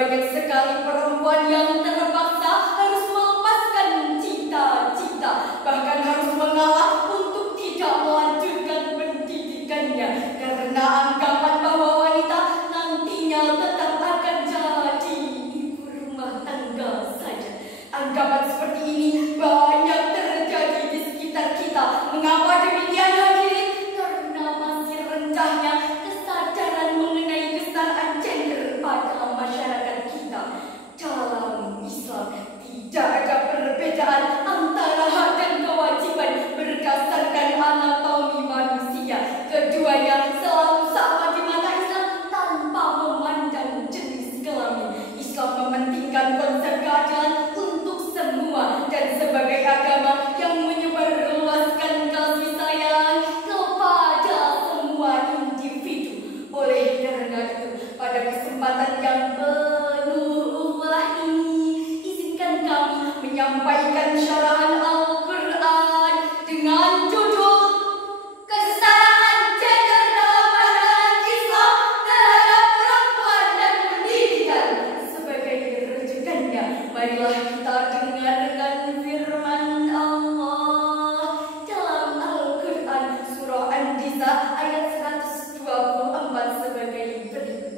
banyak sekali perempuan yang terpaksa harus melepaskan cita-cita, bahkan harus mengalah untuk tidak melanjutkan pendidikannya karena anggapan bahwa wanita nantinya tetap akan jadi ibu rumah tangga saja. Anggapan seperti ini banyak terjadi di sekitar kita. Mengapa demikian hadirin? Karena masih rendahnya kesadaran mengenai kesetaraan gender pada masyarakat kita. Dalam Islam tidak ada perbedaan antara hak dan kewajiban berdasarkan anatomi manusia. Keduanya selalu sama di mata Islam tanpa memandang jenis kelamin. Islam mementingkan konsep keadilan untuk semua dan sebagai agama yang menyebarluaskan kasih sayang kepada semua individu. Oleh karena itu, pada kesempatan yang penuh ini, izinkan kami menyampaikan syarahan Al-Quran dengan judul Kesetaraan Gender dalam Pandangan Islam terhadap Perempuan dan Pendidikan. Sebagai rujukannya, marilah kita dengarkan firman Allah dalam Al-Quran surah An-Nisa ayat 124 sebagai berikut.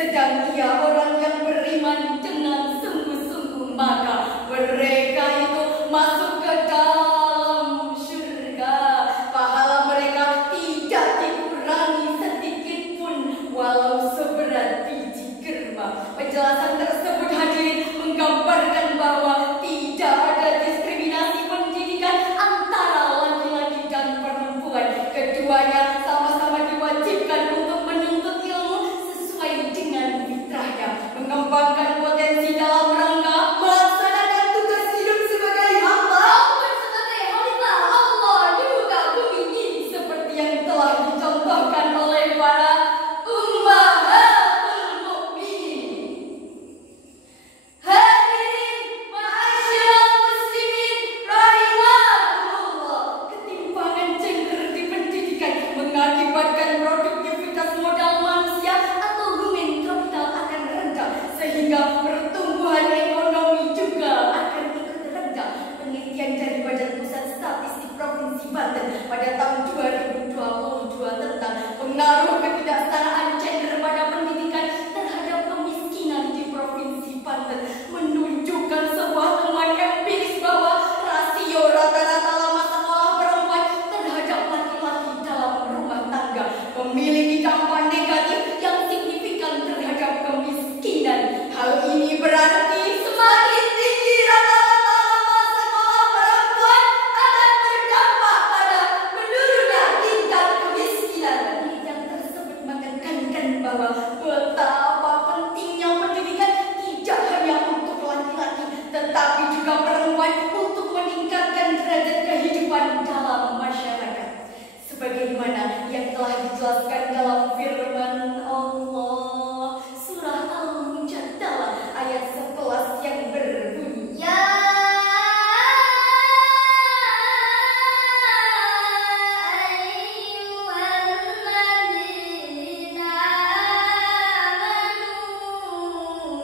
Sedang ia orang yang beriman dengan sungguh-sungguh, maka mereka itu masuk ke dalam surga. Pahala mereka tidak dikurangi sedikit pun, walau seberat biji kerma. Penjelasan tersebut hadirin menggambarkan bahwa tidak ada diskriminasi pendidikan antara laki-laki dan perempuan. Keduanya sama-sama diwajibkan untuk menuntut ilmu sesuai dengan fitrahnya, mengembangkan sehingga pertumbuhan ekonomi juga akan ikut rendah. Penelitian dari Badan Pusat Statistik Provinsi Banten pada tahun 2022 tentang pengaruh ketidaksetaraan gender pada pendidikan terhadap kemiskinan di Provinsi Banten menunjukkan sebuah temuan empiris bahwa rasio rata-rata lama sekolah perempuan terhadap laki-laki dalam rumah tangga memiliki dampak negatif yang signifikan terhadap kemiskinan. Hal ini berarti semakin tinggi rata-rata lama sekolah perempuan akan berdampak pada menurunnya tingkat kemiskinan. Yang tersebut menekankan bahwa betapa pentingnya pendidikan tidak hanya untuk laki-laki, tetapi juga perempuan untuk meningkatkan derajat kehidupan dalam masyarakat. Sebagaimana yang telah dijelaskan dalam firman Allah surah Al-Mujadalah ayat 11 yang berbunyi, Ya ayyuhalladzina amanu idza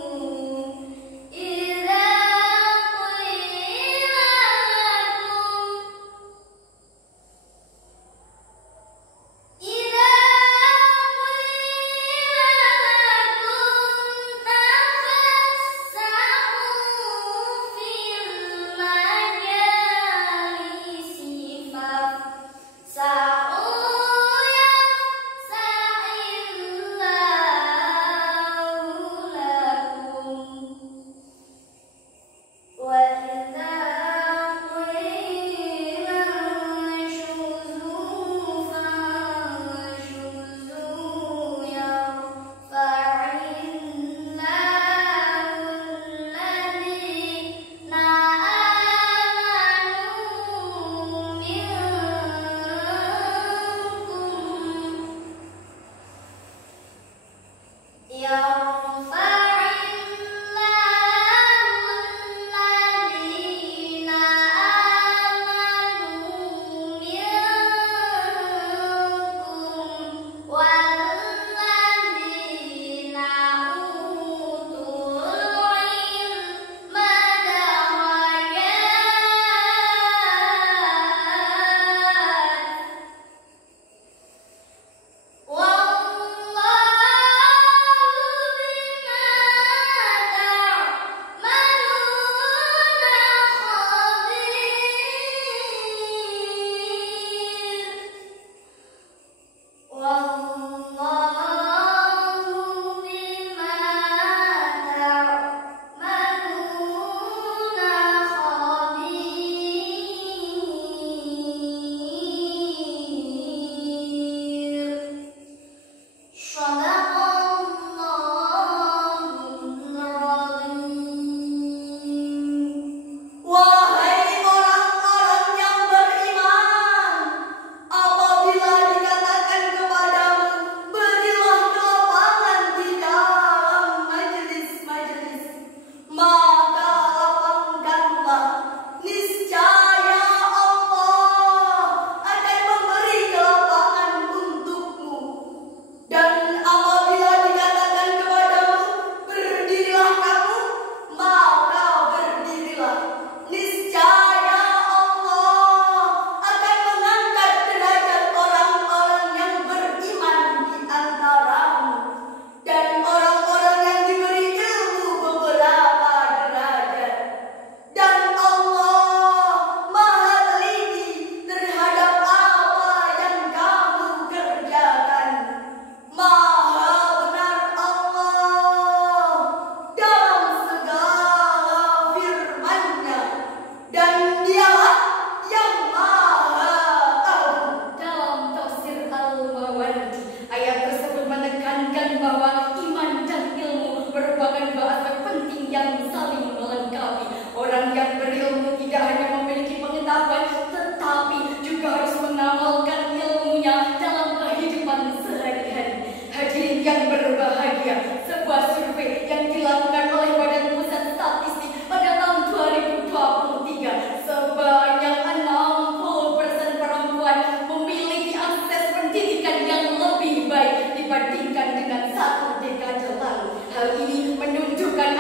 dibandingkan dengan satu dekade lalu. Hal ini menunjukkan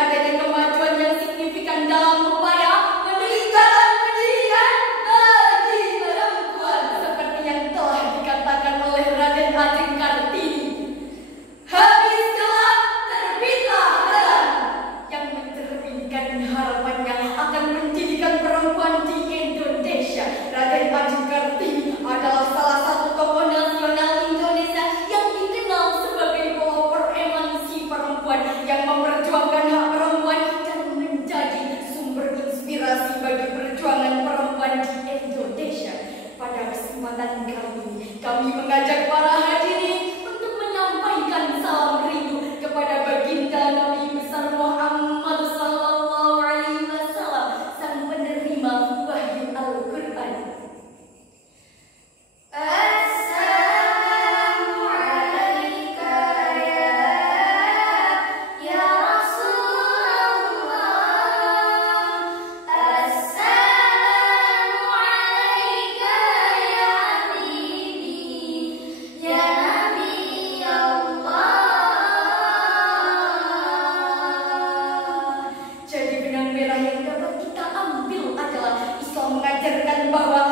kesempatan kami mengajak para hadirin untuk menyampaikan salam rindu kepada baginda Nabi besar Muhammad sallallahu alaihi wasallam, sang penerima wahyu Al-Qur'an. Jadi benang merah yang dapat kita ambil adalah Islam mengajarkan bahwa